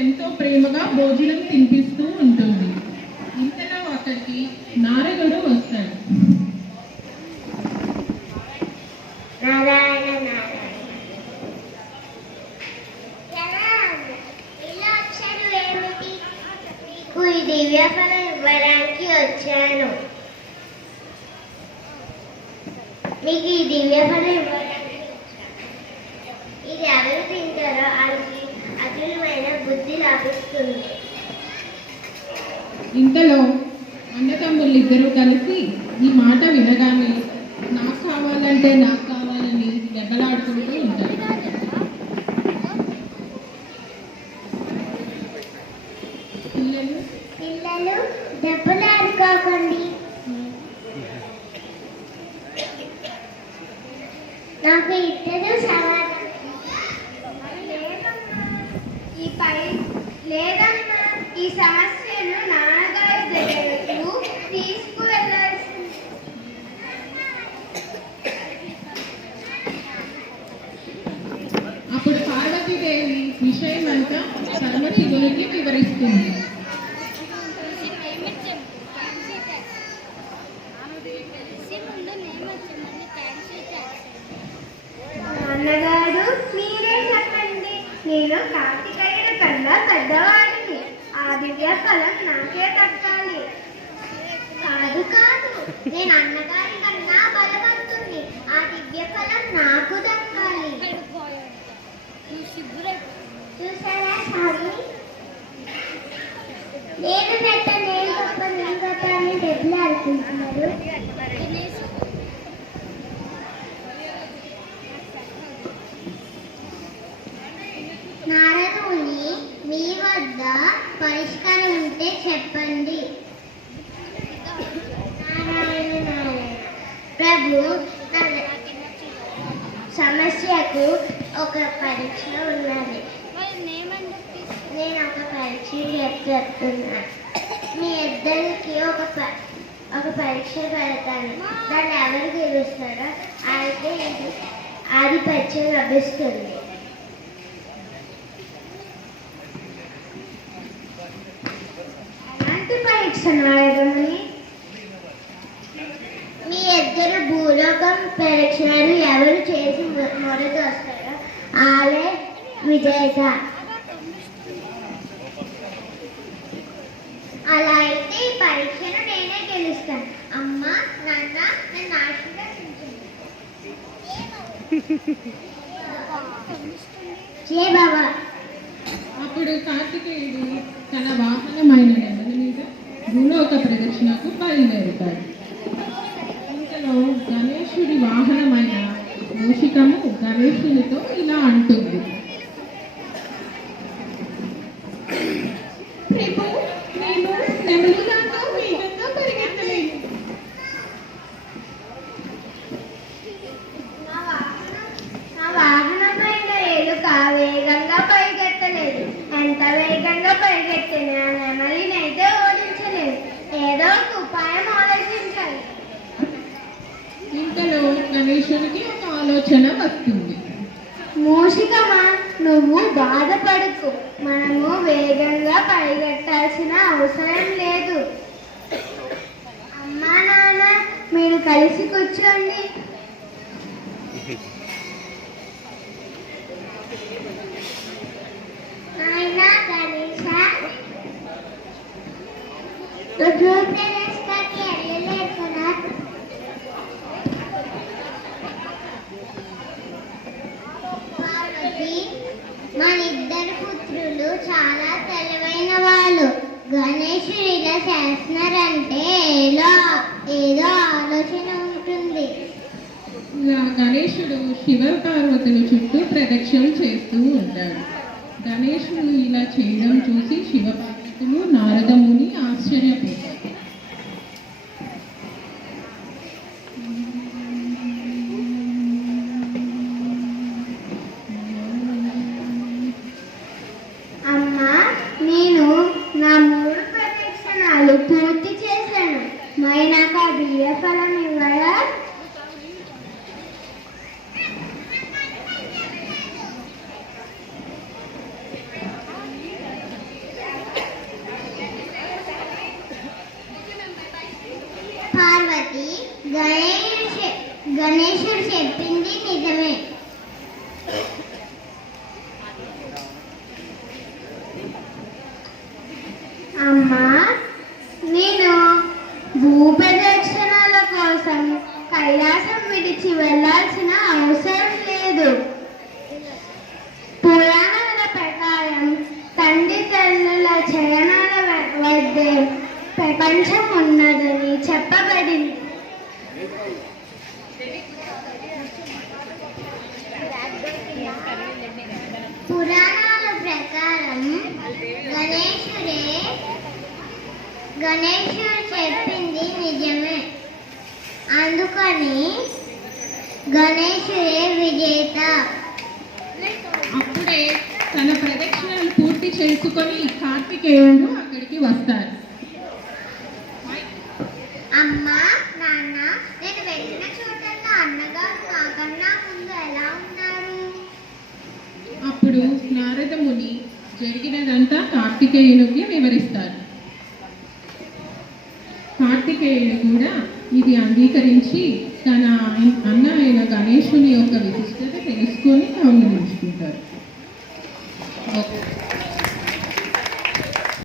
ఎంతో ప్రేమగా భోజనం తినిపిస్తూ ఉంటుంది. ఇంతలో అక్కడికి నారదుడు వస్తాడు. ఈ దివ్యఫలం ఇవ్వడానికి వచ్చాను. మీకు ఈ దివ్యఫలం ఇవ్వడానికి ఇది ఎవరు తింటారో వాళ్ళకి అతులమైన బుద్ధి లభిస్తుంది. ఇంతలో అన్నతమ్ముళ్ళిద్దరూ కలిసి ఈ మాట వినగానే నాకు కావాలని దెబ్బలాడుకుంటూ ఉంటారు. పిల్లలు దెబ్బలాడుకోకండి. నాకు ఇద్దరు సమాధానం లేదమ్మా, ఈ సమస్యను నాన్నగారి దగ్గరకు తీసుకువెళ్ళాల్సింది. అప్పుడు పార్వతీదేవి విషయమంతా పరమశివునికి వివరిస్తుంది. నాన్నగారు మీరే చెప్పండి, నేను కార్తికేయుడి కన్నా పెద్దవాడిని, ఆ దివ్య ఫలం నాకే దక్కాలి. కాదు, నేను అన్నగారి కన్నా బలవంతుణ్ణి, ఆ దివ్య ఫలం నాకు దక్కాలి. చూసారా స్వామి, నేను పెద్ద నేను గొప్ప అని దెబ్బలాడుకుంటున్నారు. నారదుని, మీ వద్ద పరిష్కారం ఉంటే చెప్పండి. నారాయణ ప్రభు, సమస్యకు ఒక పరీక్ష ఉన్నది. నేను ఒక పరీక్ష చెప్తున్నాను. మీ ఇద్దరికి ఒక పరీక్ష పెడతాను. దాన్ని ఎవరు గెలుస్తారో అయితే ఆధిపత్యం లభిస్తుంది. పరీక్ష నారదుని, మీ ఇద్దరు భూలోకం పరీక్షలు ఎవరు చేసి మొదటి వస్తారో ఆలే విజేత. అలా అయితే ఈ పరీక్షను నేనే గెలుస్తాను. అమ్మ, నాన్న, నన్ను ఆశీర్వదించండి. జై బాబా. అప్పుడు కార్తికేయుడు తన వాహనమైన నెమలి మీద భూలోక ప్రదక్షిణకు బయలుదేరుతాడు. ఇంతలో గణేశుడి వాహనమైన మూషికము గణేశునితో ఇలా అంటుంది. ప్రభు, నేను నెమలిలాగా వేగంగా పరిగెత్తలేను. నా వాహనమైన ఏలుక వేగంగా పరిగెత్తలేదు. ఎంత వేగంగా పరిగెత్తినా నెమలినైతే ఓడించలేదు. ఏదో ఒక ఉపాయం ఆలోచించాలి. ఇంతలో గణేశునికి ఒక ఆలోచన వస్తుంది. మూషికమా, నువ్వు బాధపడకు. మనము వేగంగా పరిగెట్టాల్సిన అవసరం లేదు. అమ్మా, నాన్న, మీరు కలిసి కూర్చోండి. నాయన గణేశ, వెళ్ళలేదు కదా. పార్వతి, మన ఇద్దరు పుత్రులు చాలా తెలివైన వాళ్ళు. గణేశుడు ఇలా చేస్తున్నారంటే ఏదో ఆలోచన ఉంటుంది. ఇలా గణేశుడు శివ పార్వతుల చుట్టూ ప్రదక్షిణ చేస్తూ ఉంటాడు. గణేశుడు ఇలా చేయడం చూసి శివ పార్వతులు నారదముని ఆశ్చర్యపోతారు. అమ్మా, నేను నా 3 ప్రదక్షిణాలు పూర్తి చేశాను. మరి నాకు ఆ దివ్య ఫలం ఇవ్వరా? గణేశుడు చెప్పింది నిజమే. అమ్మా, నేను భూప్రదక్షిణాల కోసం కైలాసం విడిచి వెళ్ళాల్సిన అవసరం లేదు. పురాణాల ప్రకారం తండ్రి తల్లుల చరణాల వద్దే ప్రపంచం ఉన్నదని చెప్పబడింది. పురాణాల ప్రకారం గణేశుడు చెప్పింది నిజమే. అందుకని గణేశుడే విజేత. అప్పుడే తన ప్రదక్షిణలు పూర్తి చేసుకొని కార్తికేయుడు అక్కడికి వస్తారు. అమ్మా, నాన్న, నేను వెళ్ళిన చోటల్లో అన్నగారు నాకన్నా ముందు ఎలా ఉన్నారు? అప్పుడు నారద ముని జరిగినదంతా కార్తికేయునికి వివరిస్తారు. కార్తికేయుడు కూడా ఇది అంగీకరించి తన అన్న అయిన గణేశుని యొక్క విశిష్టత తెలుసుకొని కౌగిలించుకుంటారు. ఓకే.